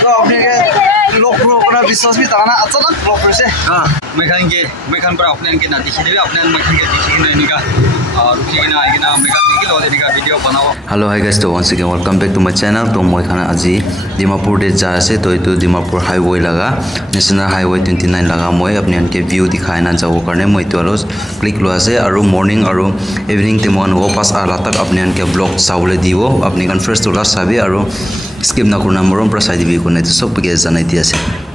तो अपने के लोग प्रो अपना विश्वास भी ताना अचानक लोग प्रो से हाँ मैं खान पर अपने के ना दिखी दे अपने मैं खान के दिखी नहीं निका और ठीक ना आगे ना मैं खान के लो देने का वीडियो बनाओ हेलो हाय गाइस तो once again welcome back to my channel तो मैं खाना আজি डिमापुर दे जा से तो इतो डिमापुर हाईवे लगा नेशनल हाईवे 29 लगा मैं अपने अनके व्यू दिखाई ना जाओ करने मैं तो आलो क्लिक लो आसे और मॉर्निंग और इवनिंग तिमन वो पास आला तक अपने अनके ब्लॉग सावले दिवो अपने कन फर्स्ट तो लास्ट साबे और स्किप ना करना मरम प्रसाद दिबी को नहीं तो सब के जानाई दिया से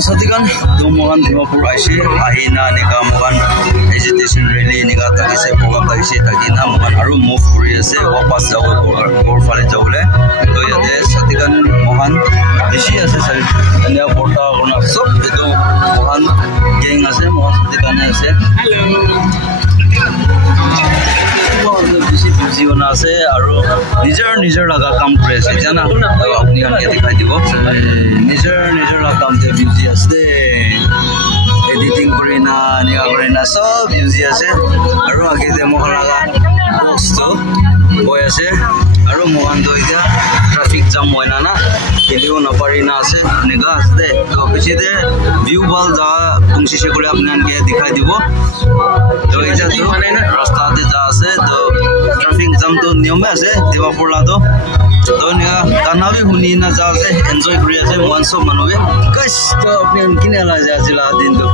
सतिकान तो मोहन डिमापुर आइसे आहिना निका मोहन एजिटेशन रैली निका ताकि से प्रोग्राम ताकि से ताकि ना मोहन आरो मूव करि আছে वापस जाओ गोर फाले जाओले तो याते सतिकान मोहन बेसी আছে सर अन्य बोटा करना सब तो मोहन गैंग আছে मोहन सतिकान আছে बिजी होना আছে আৰু নিজৰ লগা কাম কৰি আছে জানা আপুনি আনকে দেখাই দিব নিজৰ লগা কাম তে বিজি আছে এডিটিং কৰি না নিয়া কৰি না সব বিজি আছে আৰু আগে দে মোহন লগা পোস্ট হৈ আছে আৰু মোহন তো এতিয়া ট্ৰাফিক জাম হয় না কেলিও নপাৰি না আছে নেগা আছে তো পিছতে ভিউ ভাল যা পুংশিছে কৰি আপুনি আনকে দেখাই দিব তো এটা তো ৰাস্তাতে যা আছে তো ट्रैफिक जाम तो नियम है से डिमापुर ला तो निया गाना भी हुनी ना जा से एन्जॉय करि আছে वन सब मनवे कस तो अपने किने ला जा जिला दिन तो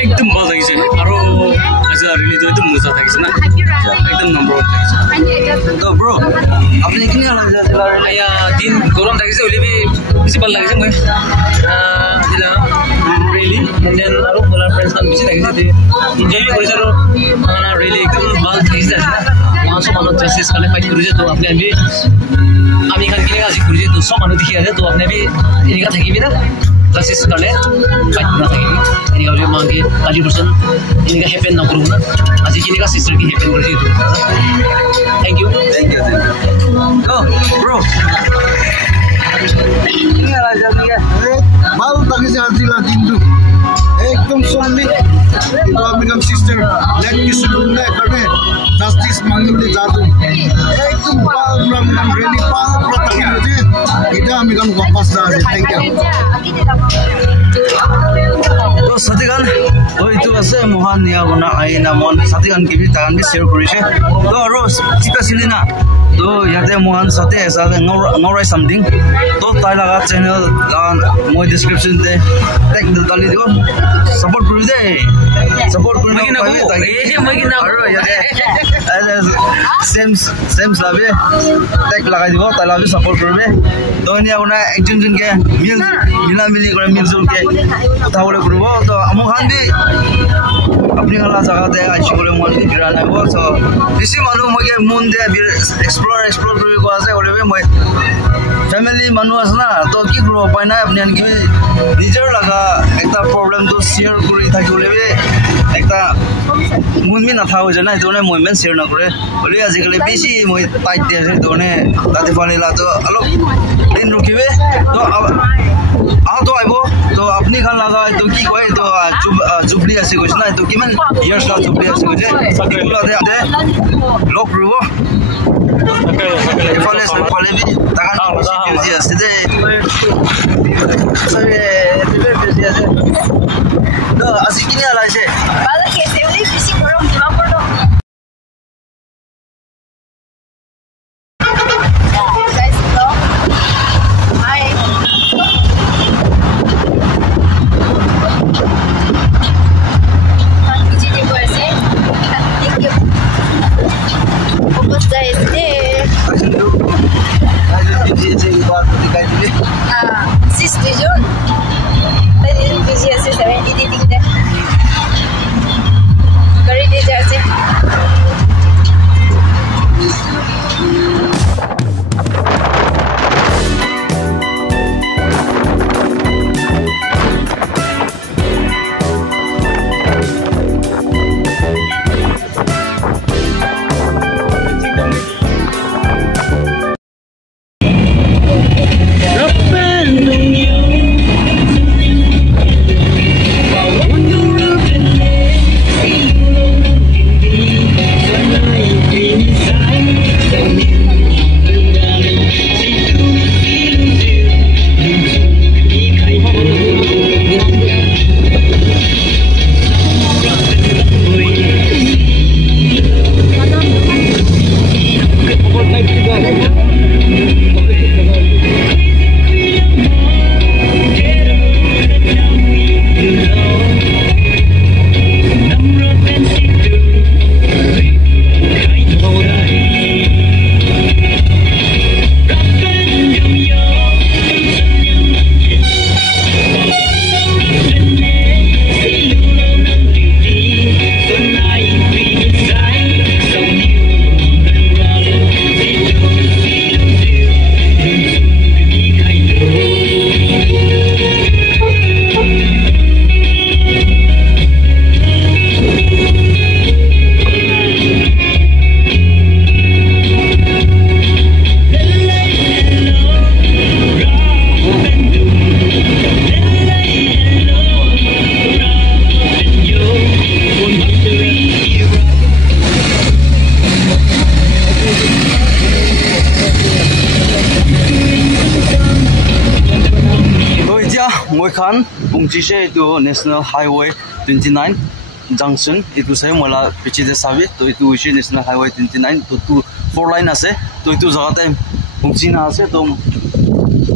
एकदम ভাল লাগিছে আৰু আজ রিলি তো একদম মজা লাগিছে না একদম নম্বর तो ब्रो अपने किने ला जा जिला আয়া দিন গরম লাগিছে ওলিবি বেশি ভাল লাগিছে মই জিলা রিলি দেন আৰু মোৰ ফ্ৰেন্ডস কাম বেশি লাগিছে তে এনজয় কৰিছে আৰু মানে রিলি एकदम ভাল লাগিছে वहां सब मानो ड्रेसेस काले फाइट करिजे तो अपने भी আমি খান কিনে আজি করিছে তো সব মানুষ দেখি আছে তো আপনি भी এনিকা থাকিবি না ड्रेसेस काले फाइट না থাকিবি এনিকা হলে মাকে 30% এনিকা হ্যাপেন না করব না আজি কিনেকা সিস্টার কি হ্যাপেন করিছে তো थैंक यू ओ ब्रो किने ला जा दिया ভাল লাগিছে আজি লা দিনটো एकदम सोमनी तो अमेरिकन सिस्टर लेट किस ने करने जस्टिस मांगने जादू एकदम प्रॉब्लम रियली प्रॉब्लम मुझे इधर अमेरिकन वापस जा रहे थैंक यू तो सतिकान तो इतो আছে मोहन निया बना आइना मन सतिकान के भी तान भी शेयर करिছে तो रोज स्पेशली ना तो याते मोहन सते ऐसा नो राइट समथिंग तो ताई लगा चैनल मोय डिस्क्रिप्शन दे टेक डाली दियो सपोर्ट करि दे सपोर्ट करना पाए ताकि मगिना और याते सेम साबे टेक लगा दियो ताला भी सपोर्ट करबे तो निया उना एकजन जन के मिला मिली करे मिलजुल के उठावले करबो तो मोहन भी अपनी वाला जगह दे आइसले मन भी गिराना हो तो बेसी मानु मगे मन दे एक्सप्लोर करि को আছে ওলে মই फैमिली मानु আছে না তো কি গ্রো পায় না আপনি আনকি নিজের লাগা একটা প্রবলেম তো শেয়ার করি থাকি ওলে একটা মুভমেন্ট না থাও জানা তোনে মুভমেন্ট শেয়ার না করে ওলে আজিকালি বেশি মই টাইট দিয়ে আছে তোনে তাতে ফালিলা তো অলপ দিন রুকিবে তো तो आइबो तो अपनी खान लगा तो की कहे तो जुबली आसी गइस ना तो किमान इयर्स ला जुबली आसी गइस सकला दे लोक रुबो फले से फले भी ताकान बिजी आसी दे सबे बिजी আছে তো আজি কিনে আলাইছে ভালো খেতে উনি বেশি গরম দিবা পড়লো guys hello hi DJ boys thank you Opus guys sis Jun tadi enthusiastic saya editing deh gari dia jahat Khan Bungchishe to National Highway 29 junction itu saya mula pichi de sabi to itu ise National Highway 29 to 4 line ase to itu jagate Bungchina ase to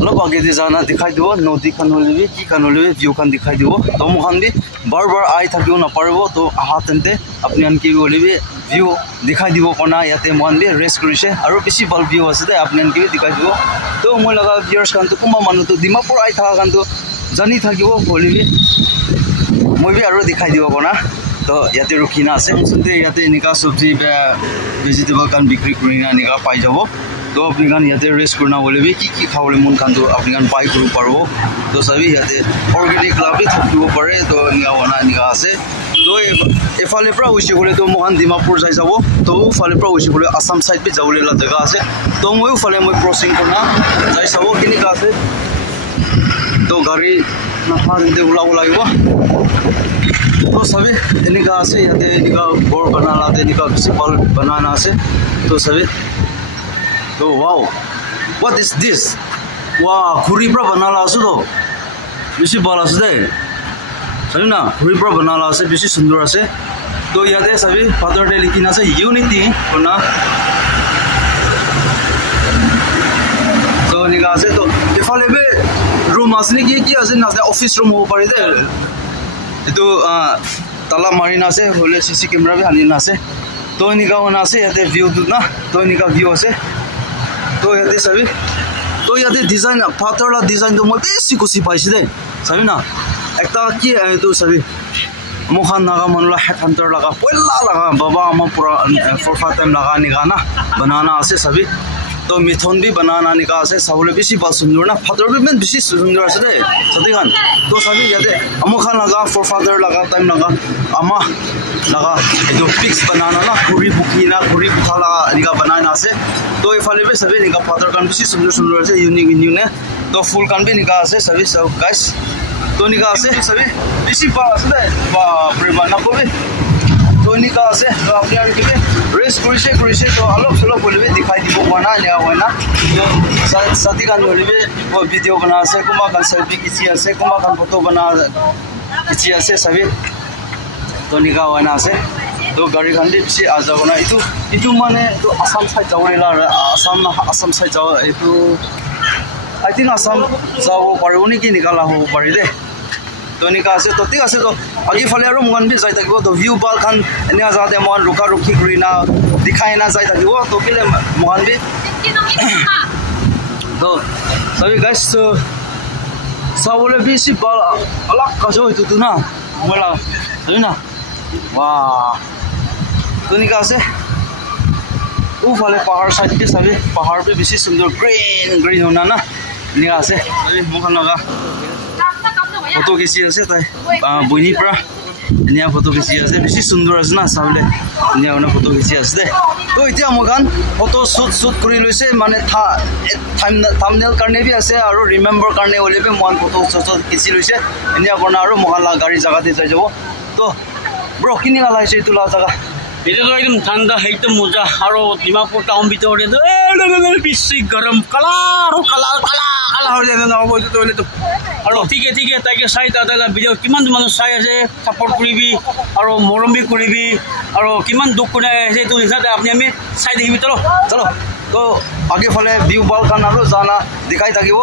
অলপ আগে দি জানা দেখাই দিব নদী খান হলিবি কি খান হলিবি view খান দেখাই দিব তো মখান বি বারবার আই থাকিও না পারব তো আহা তেনতে আপনি আন কি হলিবি ভিউ দেখাই দিব কোনা ইয়াতে মন বি রেস্ট কৰিছে আৰু বেছি ভাল ভিউ আছে দে আপনি আন কি দেখাই দিব তো মই লাগা ভিউয়ার্স খান তো কুমা মানু তো ডিমাপুৰ আই থাকা খান তো জানি থাকিব হলিবি মই বি আৰু দেখাই দিব কোনা তো ইয়াতে ৰখিনা আছে সুনতে ইয়াতে এনিকা সবজি ভেজিটেবল কান বিক্ৰি কৰিনা এনিকা পাই যাব तो अपनी गान याते रेस्ट करना बोले भी की खावले मन खान तो अपनी गान बाई करू पारबो तो सभी याते ऑर्गेनिक लाभ भी थकिबो पारे तो निगा वना निगा আছে तो एफाले प्रा उसी बोले तो मोहन दिमापुर जाय जाबो तो फाले प्रा उसी बोले असम साइड पे जावले ला जगह আছে तो মই फाले মই क्रॉसिंग करना जाय जाबो किनि का আছে तो गाड़ी ना फारते उलाव লাগিব तो सभी एनिका আছে याते एनिका बोर बनाला एनिका सिंपल बनाना আছে तो सभी तो wow what is this wow khuri pra banala ase to beshi bal ase de sabi na khuri pra banala ase beshi sundor ase to yate sabi father de likhina ase unity kona so niga ase to ifale be room asne ki ase na office room ho pare de etu tala marina ase hole cc camera be halina ase to niga ona ase yate view tu na to niga view ase तो याते सभी तो याते design पाथरला design तो মই বেশি খুশি পাইছি দে सभी ना একটা কি তো सभी मोखान नागा मनला हेड हंटर लगा पहिला लगा बाबा हम पूरा फॉर फाइव टाइम लगा निगाना बनाना আছে सभी तो मिथुन भी बनाना निका আছে साबले बेसी बा सुंदर ना फादर भी में बेसी सुंदर আছে दे सदी खान तो सभी याते मोखान लगा फॉर फादर लगा टाइम लगा अमा लगा जो पिक्स बनाना ना पूरी बुकी ना पूरी बुखाला निका बनाना আছে तो इफाले भी सभी निका फादर कान बेसी सुंदर सुंदर আছে यूनिक न्यू ने तो फुल कान भी निका আছে सभी सब गाइस तो निका আছে सभी बेसी बा আছে दे बा प्रेमा ना को भी तो দৈনিকা আছে তো আপনি আর কিবে রেস্ট কৰিছে তো অলপ চলপ বলিবে দেখাই দিব কোনা লিয়া হয় না তো সাথী গান বলিবে ও ভিডিও বনা আছে কুমা গান সেলফি কিছি আছে কুমা গান ফটো বনা কিছি আছে সবে দৈনিকা হয় না আছে তো গাড়ি খান দি পিছে আ যাব না ইটো মানে তো আসাম সাইড যাওলা আসাম সাইড যাও ইটো I think Assam যাও পারিব নেকি নিকালা হ'ব পাৰি দে দৈনিকা আছে তো ঠিক আছে তো আগে ফালে আৰু মন বি যাই থাকিব তো ভিউ বাল খান এনে যাতে মন ৰুকা ৰুকি কৰি না দেখাই না যাই থাকিব তো কেলে মন বি তো সবি গাইস তো সাবলে বেশি বাল আলাক কাজো হইতো না মোলা হয় না বাহ দৈনিকা আছে ও ফালে পাহাড় সাইড के सभी पहाड़ पे बेसी सुंदर ग्रीन होना ना निगा আছে এই মোখান লগা ফটো কিছি আছে তাই বইনি পৰা নিয়া ফটো কিছি আছে বেছি সুন্দৰ আছে না সাবলে নিয়া ওনা ফটো কিছি আছে দে তো এতিয়া মোখান ফটো শুট কৰি লৈছে মানে থাম্বনেল কাৰণে বি আছে আৰু ৰিমেম্বৰ কাৰণে হলেবে মন ফটো শুট কিছি লৈছে নিয়া কৰনা আৰু মোখালা গাড়ী জাগাতে যাই যাব তো ব্ৰ কিনি লাইছে ইতুলা জাগা এটা তো একদম ঠান্ডা একদম মজা আর ডিমাপুর টাউন ভিতরে তো বেশি গরম কালার হয়ে যায় না তো আর ঠিকে তাইকে চাই তাতে ভিডিঅ' কিমান মানুহ চাই আছে ছাপোৰ্ট কৰিবি আৰু মৰমবি কৰিবি আৰু কিমান দুখ কৰি আছে এইটো হিচাপে আমি চাই দেখিবি চলো তো আগে ফালে ভিউ বাল খান আৰু জানা দেখাই থাকিব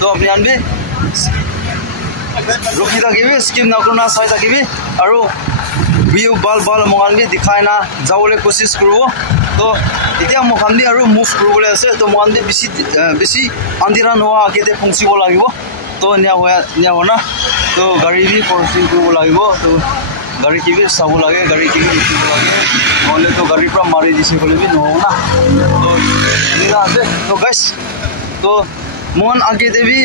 তো আপনি আনবি ৰখি থাকিবি স্কিপ নকৰনা চাই থাকিবি আৰু ভিউ বাল মহান বি দেখাই না যাবলৈ কোচিছ কৰিব তো এতিয়া মহান বি আৰু মুভ কৰিবলৈ আছে তো মহান বি বেছি আন্ধিৰা নোহোৱা আগতে পৌঁছিব লাগিব তো নিয়া না তো গাড়ী বি ক্ৰচিং কৰিব লাগিব তো গাড়ী কি বি চাব লাগে গাড়ী কি বি উঠিব লাগে নহ'লে তো গাড়ীৰ পৰা মাৰি দিছে ক'লে বি নহ'ব না তো এনেকুৱা আছে তো গাইছ তো মহান আগতে বি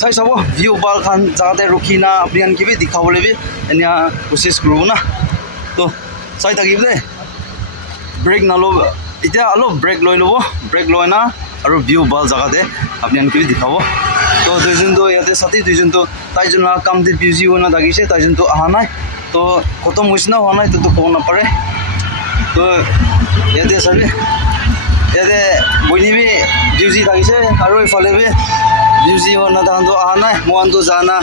চাই চাব ভিউ বাল খান জাগাতে ৰখি না আপুনি কি বি দেখাবলৈ বি এনে কোচিছ কৰিব না তো চাই থাকিব দে ব্ৰেক নল'ব এতিয়া অলপ ব্ৰেক লৈ ল'ব ব্ৰেক লৈ না আৰু ভিউ বাল জাগাতে আপুনি কি দেখাব তো দুইজনটো ইয়াতে সাথী দুইজনটো তাইজন কাম দি বিজি হৈ না থাকিছে তাইজনটো অহা নাই তো খতম হৈছে না হোৱা নাই তো ক'ব নাপাৰে তো ইয়াতে চাবি ইয়াতে বইনি বি বিজি থাকিছে আৰু ইফালে বি বিজি হৈ না তাহাঁতো অহা নাই মোহানটো জানা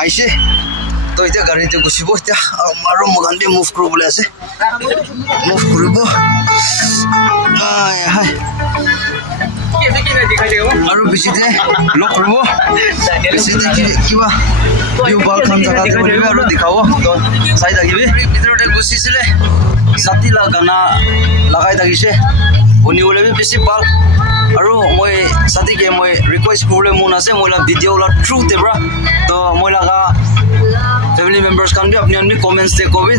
আহিছে তো এতিয়া গাড়ীতে গুচিব এতিয়া আৰু মোখান বি মুভ কৰিবলৈ আছে মুভ কৰিব আৰু বেছিতে লগ কৰিব বেছিতে কিবা ভিউ বাল খান জাগাতে কৰিব আৰু দেখাব তো চাই থাকিবি ভিতৰতে গুচিছিলে জাতিলা গানা লগাই থাকিছে শুনিবলৈ বেছি ভাল আৰু মই সাথীকে মই ৰিকুৱেষ্ট কৰিবলৈ মন আছে মই ভিডিঅ' ওলা থ্ৰু দেবৰা তো মই লগা ফ্যামিলি মেম্বার্স কান আপনি কমেন্টস দে কবি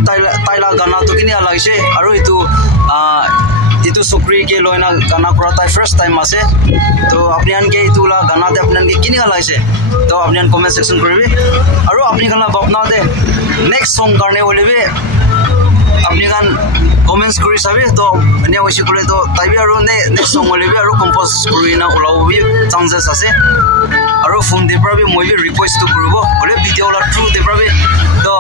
তাইলা গানা তো কিনি লাগিছে আৰু ইটো সুক্ৰি কে লয়না গানা কৰা তাই ফার্স্ট টাইম আছে তো আপনি আনকে ইটোলা গানা দে আপনি আনকে কিনি লাগিছে তো আপনি কমেন্ট সেকশন কৰিবি আৰু আপনি গানা ভাবনা দে নেক্সট সং কাৰণে হলিবি আপনি গান কমেন্টস কৰি চাবি তো এনে হৈছে কলে তো তাইবি আৰু নেক্সট সং হলিবি আৰু কম্পোজ কৰি না ওলাবি চান্সেস আছে আৰু ফোন দে পৰা বি মই বি ৰিকুৱেষ্ট কৰিব হলে ভিডিঅ' লা থ্ৰু দে পৰা বি তো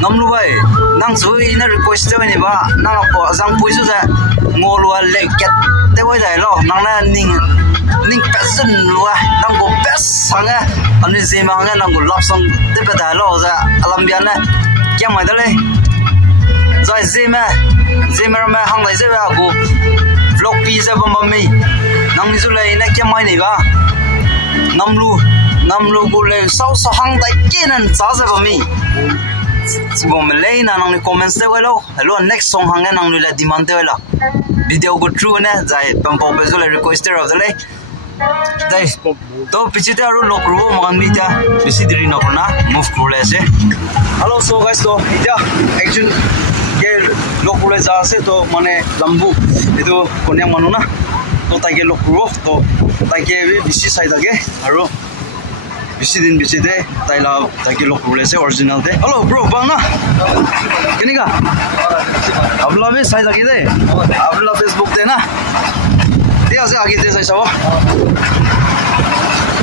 namlu bai nang zui na request te ni ba nang po jang puisu za ngolwa leket te wai dai lo nang na ning person lua nang go best sanga ani zema nga nang go love song te pe dai lo za alambian na kya mai da le zai zema ma hang lai ze ba go vlog pi za ba mami nang ni zu lai na kya mai ni ba namlu go le sau sa hang dai kenan za za ba mi Bom lei na nang comments de welo hello next song hangen nang la demand de wela video go true na jai pampo bezole requester of the lake dai to pichite aru lokru magan mita besi diri na kona move kole ase hello so guys to ja action ke lokule ja ase to mane lambu edu konya manu na to taike lokru to taike besi sai dage aru bisi din bisi de taila taki lok rule se original de hello bro bang na kini ka abla be sai taki de abla facebook de na dia se agi de sai sabo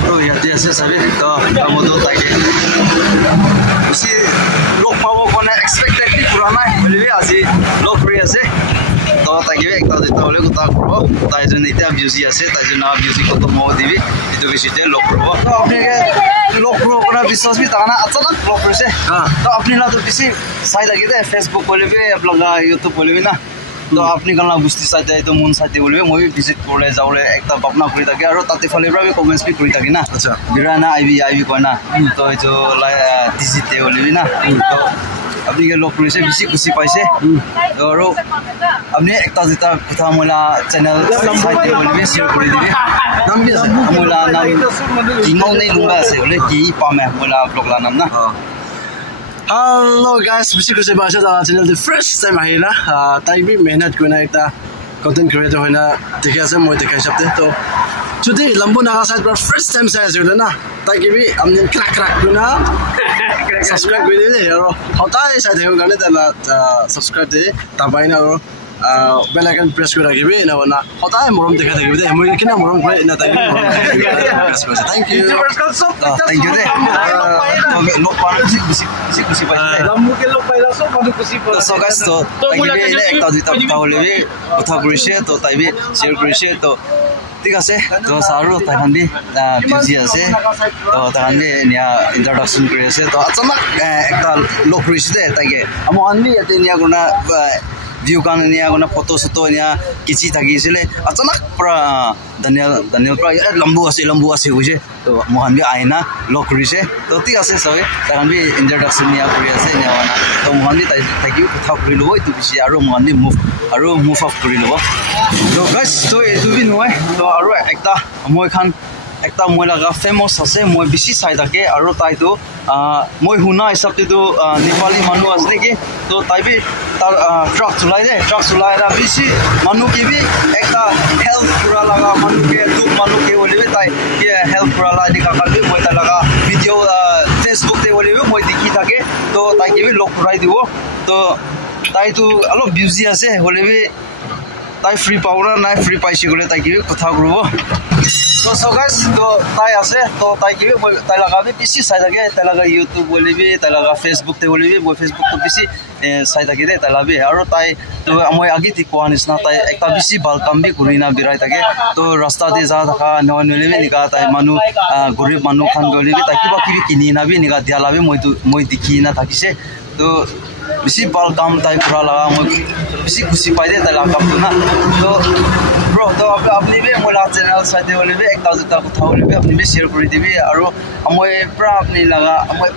bro ya dia se sabe to amodo taki bisi lok pawo kona expected এতিয়া busy আছে তাইজন না busy কত মো দিবি এটো বেশিতে লক করব তো আপনি লক করব করা বিশ্বাস বি তানা আচানক লক করেছে তো আপনি না তো বেশি সাই লাগে দে ফেসবুক বলবে আপনারা ইউটিউব বলবে না তো আপনি কালা বুঝতে চাইতে তো মন চাইতে বলবে মই ভিজিট করে যাওলে একটা ভাবনা করে থাকে আর তাতে ফলে প্রায় কমেন্টস বি করে থাকি না আচ্ছা বিরানা আইবি কয় না তো এই যে ডিজিটে বলবি না তো আপনি কে লোক করেছে বেশি খুশি পাইছে আর আপনি একটা যেটা কথা মলা চ্যানেল সাইটে বলবে শেয়ার করে দিবে নাম কি আছে মলা নাম কিমাও নেই লুঙ্গা আছে বলে কি পামে মলা ব্লগ লা নাম না Hello guys, बेसी खुसी भएको छ चैनल चाहिँ फर्स्ट टाइम आइन ताइ भी मेहनत गर्न एउटा कन्टेन्ट क्रिएटर होइन देखिया छ म देखाइसक्थे तो जुदि लम्बू नागा साइडबाट फर्स्ट टाइम चाहिँ आइसक्यो ना ताइ कि भी हमने क्राक गर्न सब्सक्राइब गरिदिनु र हताई साइड हेउ गर्ने त्यसलाई सब्सक्राइब दे तपाईन र बेल आइकन प्रेस गरिराख्बे नभना हताई मरम देखाइदिबे दे मैले किन मरम गरे न ताइ थ्यांक यू दे लोक पाउनु खुसी पाइन्छ लम्बू के लोक पाइला सो मधु खुसी তো সো গাইস তো তাইবে একটা দুইটা কথা বলবে কথা কইছে তো তাইবে শেয়ার কইছে তো ঠিক আছে তো সারু তাইখানবি বিজি আছে তো তাইখানবি নিয়া ইন্ট্রোডাকশন কৰি আছে তো আচানক একটা লোক কইছে তাইকে আমি আনবি এতে নিয়া কোনা ভিউ কান নিয়া কোনা ফটো সটো নিয়া কিছি থাকিছিলে আচানক পুরা দানিয়াল পুরা লম্বু আছে কইছে তো মোহানবি আইনা লক কৰিছে তো ঠিক আছে সবে তাইখানবি ইন্ট্ৰোডাকশন নিয়া কৰি আছে নিয়া তো মোহানবি তাইকি কথা কৰি লব ইটো পিছে আৰু মোহানবি মুভ অফ কৰি লব তো গাইস তো এটো বি নহয় তো আৰু একটা মই খান একটা মই লাগা ফেমাস আছে মই বেছি চাই থাকে আৰু তাইতো মই শুনা হিচাপতে তো নেপালী মানুহ আছে নেকি তো তাইবি তার ট্রাক চলাই রা বেশি মানুহ কি বি একটা হেল্প করা লাগা মানুষকে দুঃখ মানুষকে বলিবে তাই কে হেল্প করা লাগি কাকাবি মই তা লাগা ভিডিও ফেসবুক তে বলিবে মই দেখি থাকে তো তাই কি বি লক করাই দিব তো তাই তো অলপ বিজি আছে বলিবে তাই ফ্রি পাওনা নাই ফ্রি পাইছি গলে তাই কি কথা করব তো সো গাইস তো তাই আছে তো তাই কি তাই লাগাবে বেশি চাই থাকে তাই লাগা ইউটিউব বলিবে তাই লাগা ফেসবুক তে বলিবে মই ফেসবুক তো বেশি চাই থাকে দে তাই লাবে আৰু তাই তো মই আগে ঠিক কোৱা নিচিনা তাই একটা বেশি ভাল কাম বি কৰি না বিৰাই থাকে তো ৰাস্তা দি যা থাকা নলিবে নিকা তাই মানুহ গৰীব মানুহ খান গলিবে তাই কিবা কিবি কিনি নাবি নিকা দিয়া লাবে মই দেখি না থাকিছে তো বেশি ভাল কাম তাই কৰা লাগা মই বেশি খুশি পাই দে তাই লাগা কাম না তো ব্রো তো আপনি भी मोला चैनल साइड वाले भी एक ताजा কথা বলবে আপনি भी शेयर করে দিবি আর মই প্রা আপনি লাগা মই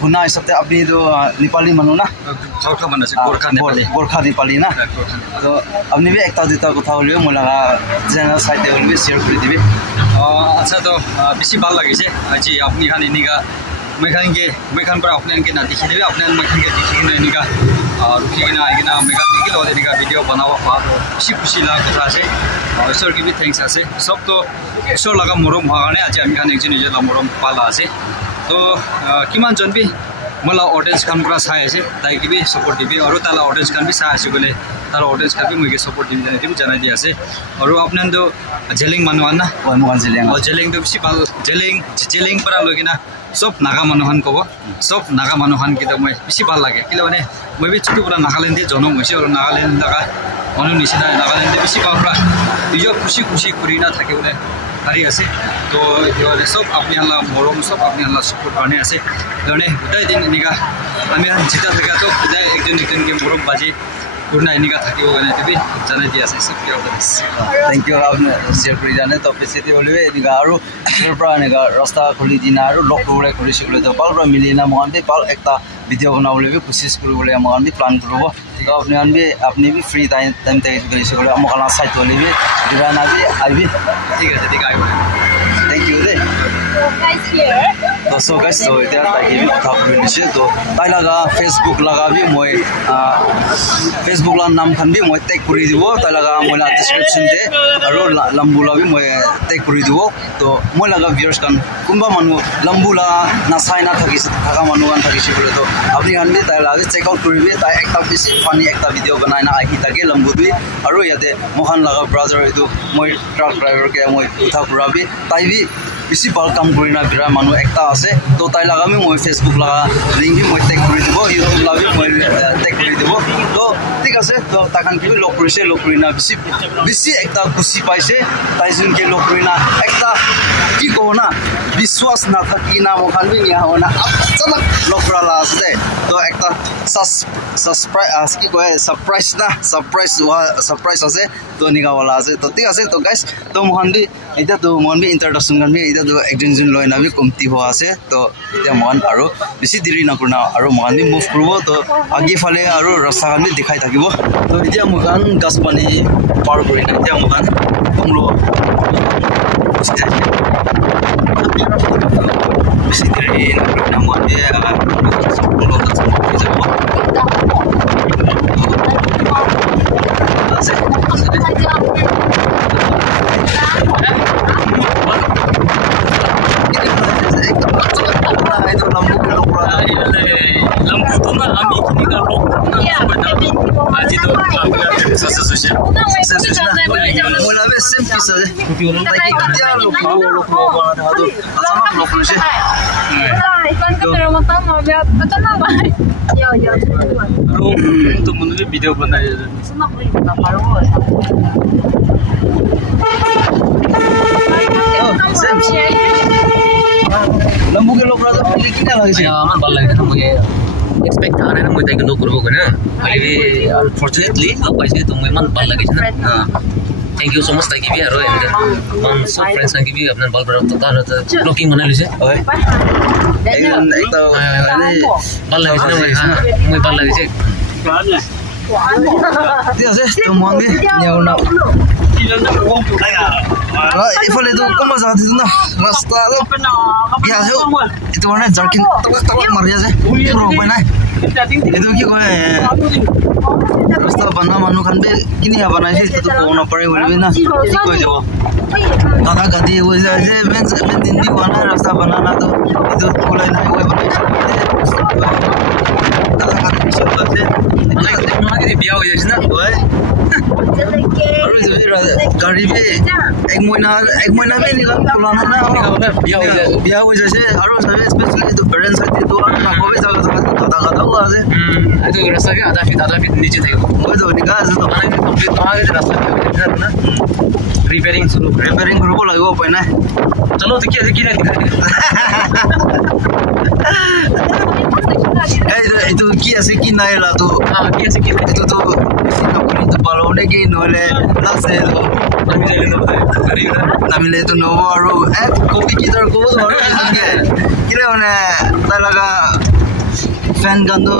গুনা হিসাবে আপনি তো নেপালি মানুষ না গোর্খা মানুষ গোর্খা নেপালি না তো আপনি भी एक ताजा কথা বলবে মোলা চ্যানেল সাইড वाले शेयर করে দিবি আচ্ছা তো বেশি ভালো লাগিছে আজি আপনি খান ইনিকা मैखान पर अपने के ना देखी देवे अपने मैखान के देखी ना इनका रुकी ना आएगा ना मैखान देखी लो इनका वीडियो बनावा पा खुशी लगा कथा से ईश्वर की भी थैंक्स आसे सब तो ईश्वर लगा मरम होगाने आज आमी खान एकजन निजे मरम पाला आसे तो किमान जन भी मला ऑडियंस खान पूरा चाय आसे ताई की भी सपोर्ट दिबे और ताला ऑडियंस खान भी चाय आसे गले ताला ऑडियंस खान भी मुझे सपोर्ट दिबे जाना दी आसे और अपने तो जेलिंग मानुआन ना मुगान जेलिंग तो बेसी भाल जेलिंग पर लगिना सब नागा मानुहान कब सब नागा मानुहान की मैं बेसि ভাল লাগে कि मैं भी छुट्टी पूरा नागालैंड जन्म हो और नागालैंड लगा मानु निचिना नागालैंड बेसि पूरा निज खुशी करी ना थके बोले हारि आसे तो सब अपनी हल्ला मरम सब अपनी हल्ला सपोर्ट करने आसे गोटाई दिन एनेका आमी जिता थाका तो गोटाई एकजन के मरम बाजी पूर्ण एनेका থাকিব भी जाना दी आसे सब थैंक यू आपने शेयर कर जाने तो पैसे बोले एनेका और एनेका रास्ता खुली दिना और लक करे কৰিছিলো তো পাল মিলি না মহান भी पाल एक ভিডিও বনাবলৈ भी कोशिश কৰিবলৈ মহান भी প্লান কৰিব তো আপনি भी फ्री टाइम কৰিছিলো আমাক সাইট হলে भी দিবানা भी আইবি ঠিক আছে আইব थैंक यू दे तो सो गाइस तो इतना ताकि भी কথা কৰি দিছে তো তাই লাগা ফেসবুক লাগা भी মই ফেসবুক লা নাম খান भी মই টেগ কৰি দিব তাই লাগা মই লা ডেসক্ৰিপশন দে আৰু লম্বুলা भी মই টেগ কৰি দিব তো মই লাগা ভিউয়ার্স খান কোনবা মানুহ লম্বুলা না চাই না থাকিছে থাকা মানুহ খান থাকিছে বলে তো আপনি খান भी তাই লাগা চেক আউট কৰিবে তাই একটা বেশি ফানি একটা ভিডিও বনাই না আহি থাকে লম্বু भी আৰু ইয়াতে মোহন লাগা ব্ৰাদাৰ এটো মই ট্ৰাক ড্ৰাইভাৰ কে মই কথা কৰাবি তাই भी বেছি ভাল কাম কৰি না বিৰা মানুহ একটা আছে তো তাই লাগামি মই ফেসবুক লাগা লিংক মই টেগ কৰি দিব ইউটিউব লাগামি মই টেগ কৰি দিব তো ঠিক আছে তো তাকান কি লগ কৰিছে লগ কৰি না বেছি একটা খুশি পাইছে তাই যোনকে লগ কৰি না একটা কি কও না বিশ্বাস না থাকি না মখান বি নিয়া হনা আচলক লগ কৰালা আছে তো একটা সাবস্ক্রাইব কি কয় সারপ্রাইজ আছে তো নিগাওয়ালা আছে তো ঠিক আছে তো গাইস তো মহান বি এটা তো মহান বি ইন্ট্রোডাকশন গান বি এটা তো একজন জন লয় না বি কমতি হওয়া আছে তো এতিয়া মহান আৰু বেছি দেৰি নকৰনা আৰু মহান বি মুভ কৰিব তো আগে ফালে আৰু ৰাস্তা গান বি দেখাই থাকিব তো এতিয়া মহান গাছ পানী পাৰ কৰি না এতিয়া মহান কমলো বেছি দেৰি নকৰনা মহান বি video बनाए लंबू के लोग रात में कितना लगे छे আমার ভাল লাগে না মই এক্সপেক্ট করে না মই তাই কিন্তু করব না খালি আনফরচুনেটলি পাইছে তো মই মান ভাল লাগে না थैंक यू सो मच ताकि भी आरो एंड वन सब फ्रेंड्स ताकि भी अपने बाल बड़ा तो तार ब्लॉगिंग बना लिसे ओके एक तो ভাল লাগে না মই ভাল লাগে छे ঠিক আছে তো মঙ্গে নিও না ইফালে তো কম জায়গা দিছ না রাস্তা ইয়া আছে এটা মানে জার্কিং তক মারি আছে পুরো উপায় নাই এটো কি কয় রাস্তা বানা মানুহ খান বে কিনি বানাইছে তো কোন পারে বলবি না কি কই যাব দাদা গাদি হই যায় যে বেন দিন দি বানা রাস্তা বানানা তো এটো কোলাই নাই কই বানাইছে দাদা গাদি সব আছে মানে বিয়া হই যাচ্ছে না ওই और जो गाड़ी पे एक महीना में निकाल पुराना ना बिया हो जैसे और सभी स्पेशली तो पेरेंट्स आते तो ना कोई जगह दादा हुआ है तो रास्ता के आधा फीट नीचे थे वो तो निकाल तो खाने कंप्लीट वहां के रास्ता है ना रिपेयरिंग करो लगो पहना चलो देखिए देखिए itu kia siki naila tu kia siki itu tu sinapuri tu palone ki nole lase tu namile tu novo aru kopi kitar ko aru ke kile one talaga fan gando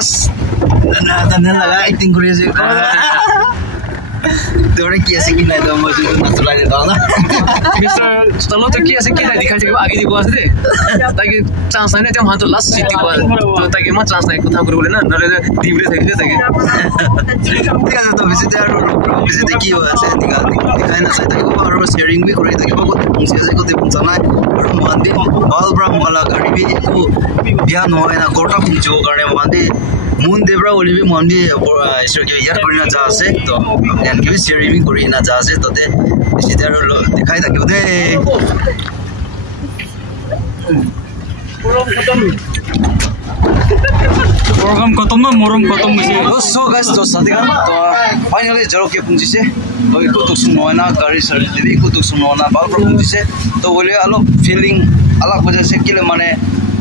as dana laga acting kore je Dore kia siki naila tu muझे natural lage na mister चलो तो किया से किला दिखा के आगे दिखवा से ताकि chance नहीं तो हम तो लास्ट सीट दिखवा तो ताकि म चांस नहीं कथा करबले ना नले दिबले থাকে থাকে ঠিক আছে তো ভিজিট আর ভিজিট কি আছে দিখাই না চাইতে কো আর শেয়ারিং বি করে থাকে কো পৌঁছে যায় কো পৌঁছা না আর মন্দি বাল ব্রাম वाला गाड़ी भी को बिया न হয় না গোটা পুজো কারণে মন্দি মুন দেবরা ওলিবি মন্দি ঈশ্বর के यार করিনা যা আছে তো এন কি শেয়ারিং করিনা যা আছে তোতে ভিজিট আর दिखाई থাকে দে program खत्म ना मोरम खत्म मुझे so guys तो साथी गान तो फाइनली जरो के पुंजी से तो इको तो सुनवाना गाड़ी सर्विस दे इको तो सुनवाना बाल पर पुंजी से तो बोले आलो फीलिंग अलग वजह से किले माने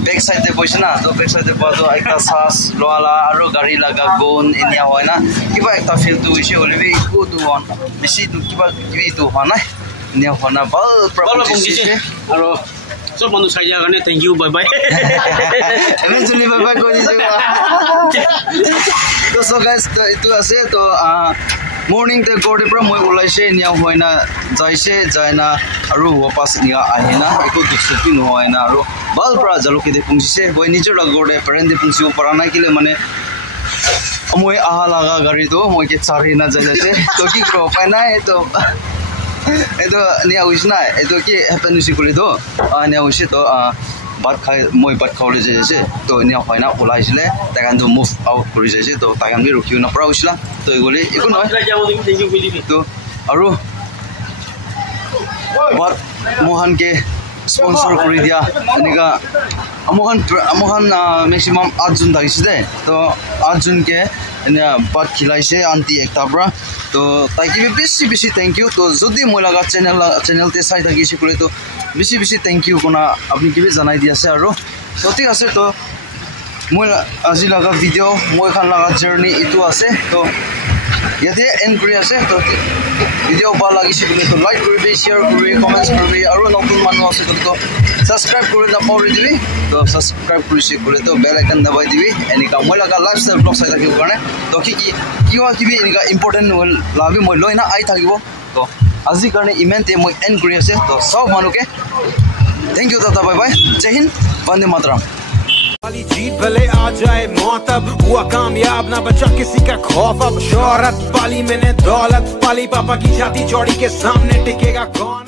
बैक साइड दे पछना तो बैक साइड दे पातो एकटा सास लोला आरो गाड़ी लगा गोन इनिया होयना किबा एकटा फील तो इसे ओलेबे इको तो वन बेसी तो किबा किबि तो होना निया होना बाल पर पुंजी से आरो सब मानुस खाइया কাৰণে thank you bye bye eventually bye bye কৈ দিছো তো সো গাইস তো ইটো আছে তো মর্নিং তে গড়ে পৰা মই ওলাইছে নিয়া হয়না যাইছে যায়না আৰু ওপাস নিয়া আহেনা একো দুছপি নহয়না আৰু বাল পৰা জলকে দে পুংছিছে বই নিজৰ লগৰে পেৰেন্ট পুংছিও পৰা নাই কিলে মানে মই আহা লাগা গাড়ী তো মই কে চাৰি না যাইছে তো কি কৰো পাই নাই তো itu niya wis na itu ki happen usi kuli to niya wis to bat khai moi bat khawle je to niya hoina ulai sile tagan to move out kuri je to tagan bi rukhiu na pra usla to egole eko noy to aru but Mohan K sponsor কৰি দিয়া এনেকা Mohan maximum 8 জন থাকিছে দে তো 8 জন কে এনে বাট খিলাইছে aunty একটা পৰা তো তাইকে বেশি বেশি থ্যাংক ইউ তো যদি মই লাগা চ্যানেল তে চাই থাকিছে কলে তো বেশি বেশি থ্যাংক ইউ কোনা আপনি কিবি জানাই দি আছে আৰু তো ঠিক আছে তো মই আজি লাগা ভিডিও মই খান লাগা জার্নি ইটো আছে তো ইয়াতে এন্ড কৰি আছে তো ভিডিও ভাল লাগিছে কলে তো লাইক কৰিবি শেয়াৰ কৰিবি কমেন্টস কৰিবি আৰু নতুন মানুহ আছে তো সাবস্ক্ৰাইব কৰি নাপাহৰি দিবি তো সাবস্ক্ৰাইব কৰিছে কলে তো বেল আইকন দবাই দিবি এনেকা মই লাগা লাইফস্টাইল ব্লগ চাই থাকিব কাৰণে তো কিবা কিবি এনেকা ইম্পৰ্টেন্ট লাভি মই লৈ না আই থাকিব তো আজি কাৰণে ইমেন্টে মই এন্ড কৰি আছে তো সব মানুহকে थैंक यू दादा बाय बाय जय हिंद वंदे मातरम वाली जीत भले आ जाए मौत अब हुआ कामयाब ना बचा किसी का खौफ अब शोहरत पाली मैंने दौलत पाली पापा की छाती चौड़ी के सामने टिकेगा कौन